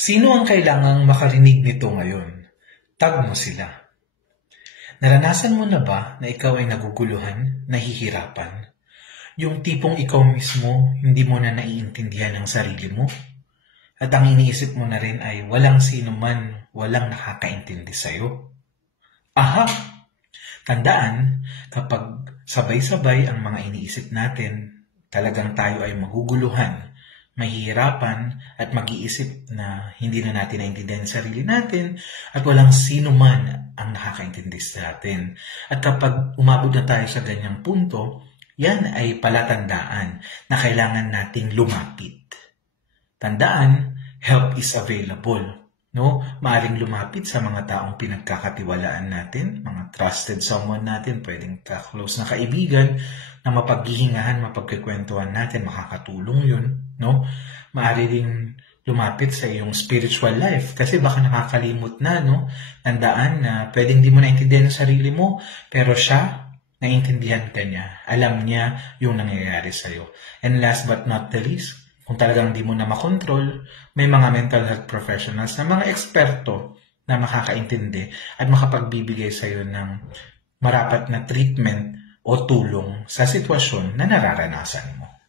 Sino ang kailangang makarinig nito ngayon? Tag mo sila. Naranasan mo na ba na ikaw ay naguguluhan, nahihirapan? Yung tipong ikaw mismo, hindi mo na naiintindihan ang sarili mo? At ang iniisip mo na rin ay walang sino man, walang nakakaintindi sa'yo? Aha! Tandaan, kapag sabay-sabay ang mga iniisip natin, talagang tayo ay maguguluhan, mahihirapan at mag-iisip na hindi na natin naintindihan ang sarili natin at walang sino man ang nakakaintindi sa atin. At kapag umabot na tayo sa ganyang punto, yan ay palatandaan na kailangan nating lumapit. Tandaan, help is available. No? Maaring lumapit sa mga taong pinagkakatiwalaan natin, mga trusted someone natin, pwedeng ka-close na kaibigan, na mapaghihingahan, mapagkikwentuhan natin, makakatulong yun. No? Maari ring lumapit sa iyong spiritual life kasi baka nakakalimot na. No? Tandaan na pwedeng di mo naintindihan ang sarili mo, pero siya, naintindihan ka niya. Alam niya yung nangyayari sa'yo. And last but not the least, kung talagang di mo na makontrol, may mga mental health professionals na mga eksperto na makakaintindi at makapagbibigay sa iyo ng marapat na treatment o tulong sa sitwasyon na nararanasan mo.